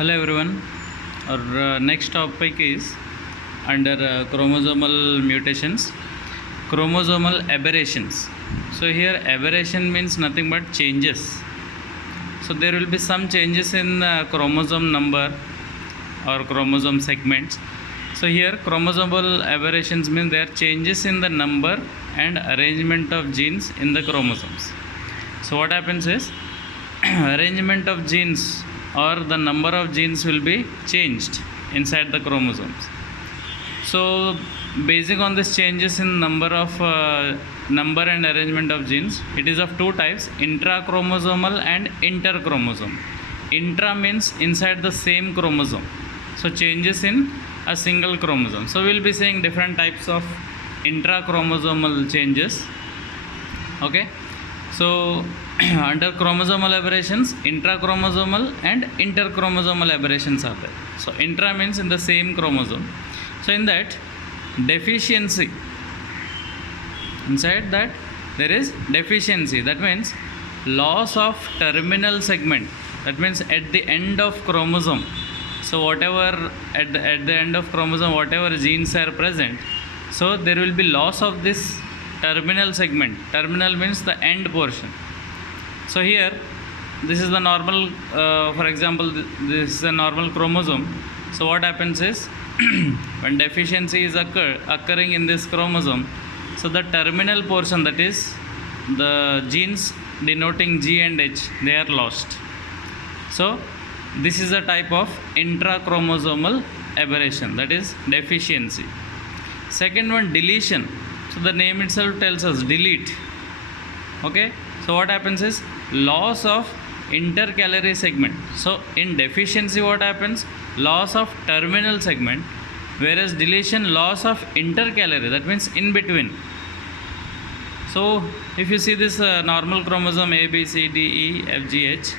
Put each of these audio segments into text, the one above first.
Hello everyone. Our next topic is under chromosomal mutations, chromosomal aberrations. So here aberration means nothing but changes. So there will be some changes in chromosome number or chromosome segments. So here chromosomal aberrations means there are changes in the number and arrangement of genes in the chromosomes. So what happens is arrangement of genes or the number of genes will be changed inside the chromosomes. So basing on this changes in number and arrangement of genes, it is of two types: intrachromosomal and interchromosome. Intra means inside the same chromosome, so changes in a single chromosome. So we'll be seeing different types of intrachromosomal changes. Okay, so under chromosomal aberrations, intrachromosomal and interchromosomal aberrations are there. So intra means in the same chromosome. So in that deficiency, inside that there is deficiency. That means loss of terminal segment. That means at the end of chromosome. So whatever at the end of chromosome, whatever genes are present, so there will be loss of this terminal segment. Terminal means the end portion. So here this is the normal, for example, this is a normal chromosome. So what happens is when deficiency is occurring in this chromosome, so the terminal portion, that is the genes denoting G and H, they are lost. So this is a type of intrachromosomal aberration, that is deficiency. Second one, deletion. So the name itself tells us delete. Okay, so what happens is loss of intercalary segment. So in deficiency what happens? Loss of terminal segment, whereas deletion, loss of intercalary, that means in between. So if you see this normal chromosome A, B, C, D, E, F, G, H,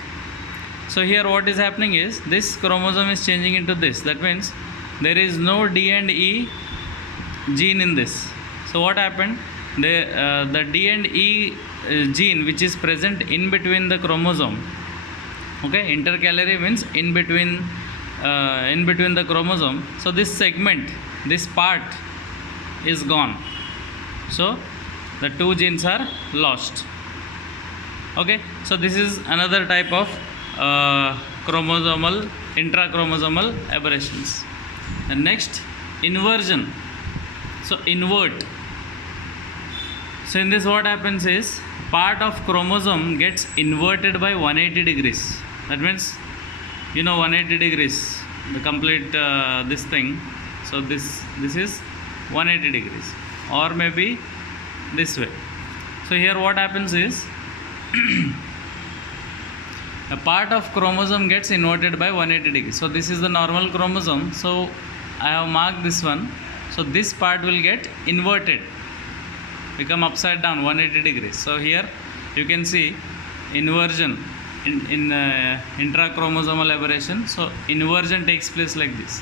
so here what is happening is this chromosome is changing into this. That means there is no D and E gene in this. So what happened? The D and E gene which is present in between the chromosome. Okay, intercalary means in between the chromosome. So this segment, this part is gone. So the two genes are lost. Okay, so this is another type of intrachromosomal aberrations. And next, inversion. So invert. So in this what happens is part of chromosome gets inverted by 180 degrees. That means 180 degrees, the complete this thing. So this is 180 degrees, or maybe this way. So here what happens is a part of chromosome gets inverted by 180 degrees. So this is the normal chromosome. So I have marked this one. So this part will get inverted, become upside down 180 degrees. So here you can see inversion in intrachromosomal aberration. So inversion takes place like this.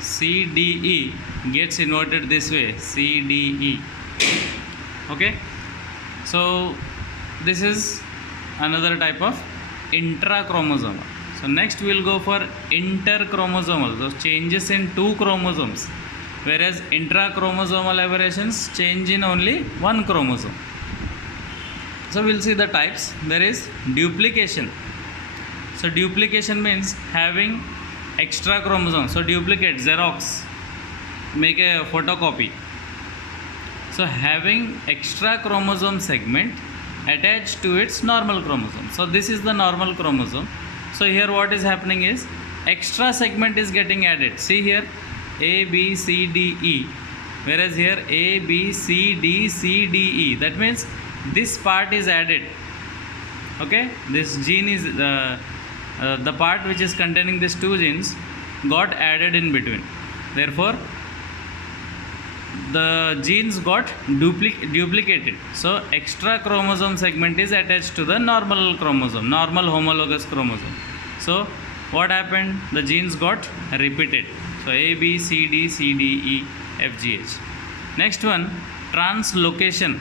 CDE gets inverted this way, CDE. Okay, so this is another type of intrachromosomal. So next we will go for interchromosomal. So changes in two chromosomes, whereas intrachromosomal aberrations change in only one chromosome. So we'll see the types. There is duplication. So duplication means having extra chromosome. So duplicate, Xerox, make a photocopy. So having extra chromosome segment attached to its normal chromosome. So this is the normal chromosome. So here what is happening is extra segment is getting added. See here, A, B, C, D, E, whereas here A, B, C, D, C, D, E. That means this part is added. Okay, this gene is the part which is containing these two genes got added in between. Therefore the genes got duplicated. So extra chromosome segment is attached to the normal chromosome, normal homologous chromosome. So what happened? The genes got repeated. So A, B, C, D, C, D, E, F, G, H. Next one, translocation.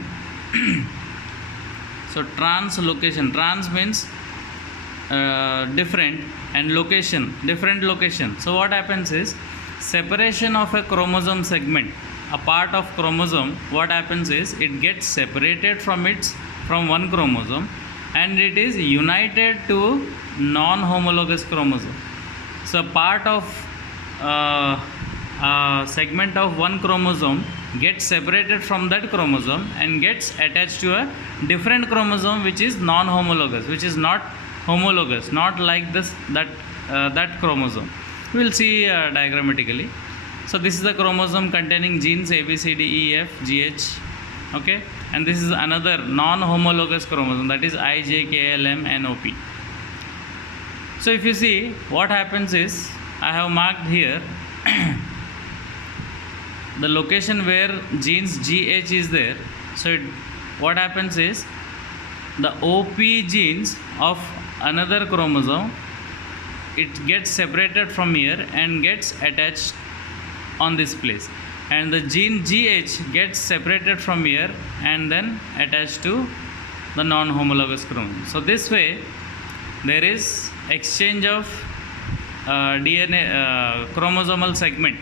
So translocation. Trans means different and different location. So what happens is separation of a chromosome segment, a part of chromosome, what happens is it gets separated from one chromosome and it is united to non-homologous chromosome. So part of segment of one chromosome gets separated from that chromosome and gets attached to a different chromosome which is non-homologous, which is not homologous, not like that chromosome. We will see diagrammatically. So this is the chromosome containing genes A, B, C, D, E, F, G, H. Okay, and this is another non-homologous chromosome, that is I, J, K, L, M, N, O, P. So if you see, what happens is, I have marked here the location where genes GH is there. So what happens is the OP genes of another chromosome, it gets separated from here and gets attached on this place, and the gene GH gets separated from here and then attached to the non-homologous chromosome. So this way there is exchange of DNA chromosomal segment.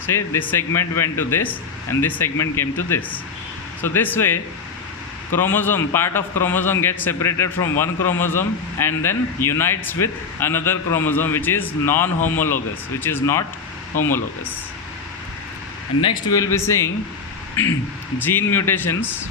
See, this segment went to this and this segment came to this. So this way part of chromosome gets separated from one chromosome and then unites with another chromosome which is non-homologous, which is not homologous. And next we will be seeing gene mutations.